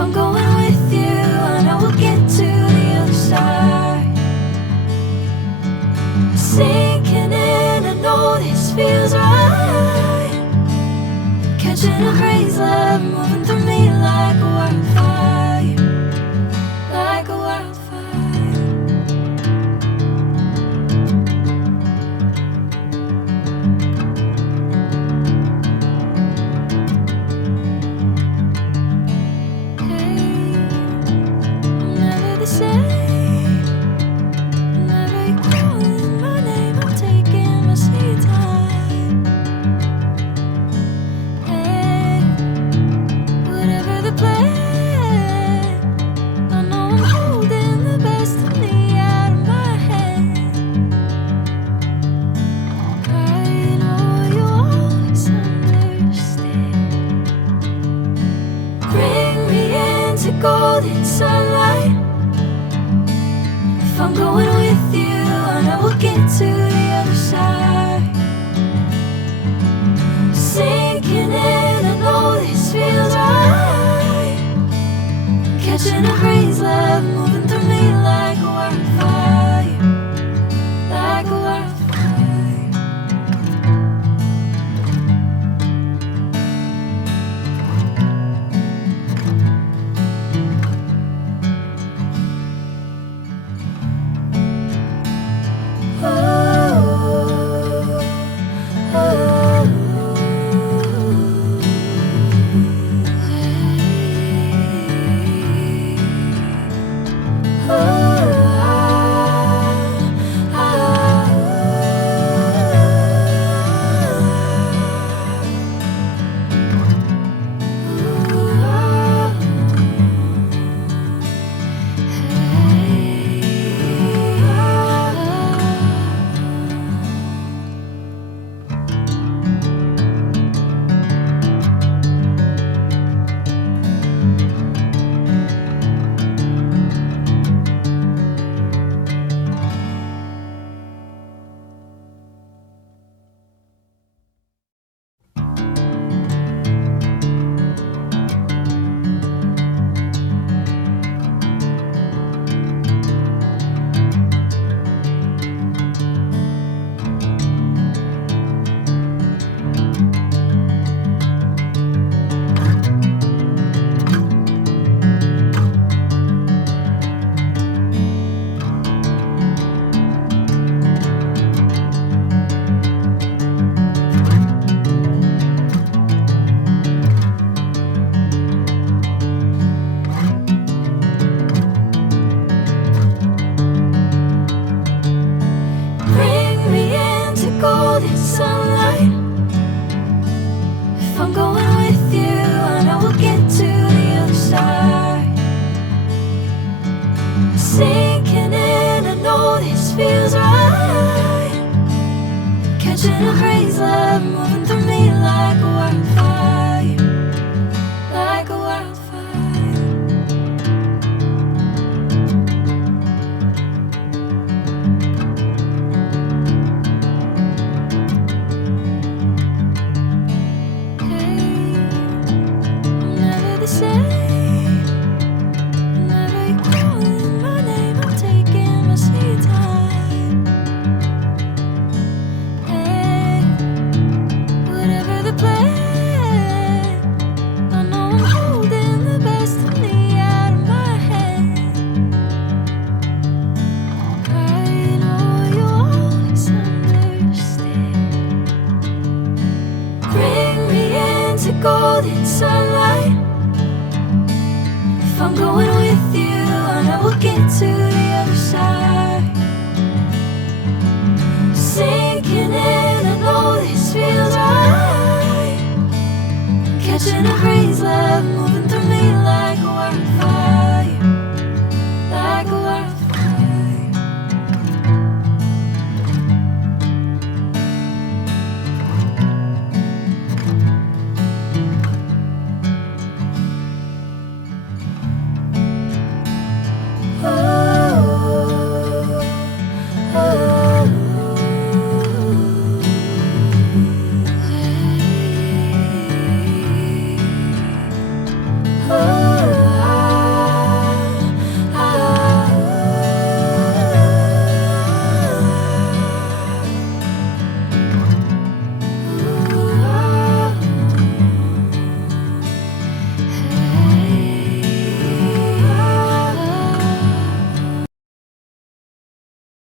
I'm going with you, I know we'll get to the other side. Sinking in, I know this feels right. Catching a crazy love moving through me like a wildfire, like a wildfire. Golden sunlight. If I'm going with you, I know we'll get to the other side. Sinking in, I know this feels right. Catching a crazy love moving through me like a wildfire, like a wildfire. Golden sunlight. If I'm going with you, I know we'll get to the other side. Sinking in, I know this feels right. Catching a crazy love moving through me like a wildfire, like a wildfire. Golden sunlight. If I'm going with you, I know we'll get to the other side. Sinking in, I know this feels right. Catching a crazy love moving through me like a wildfire, like a wildfire. Oh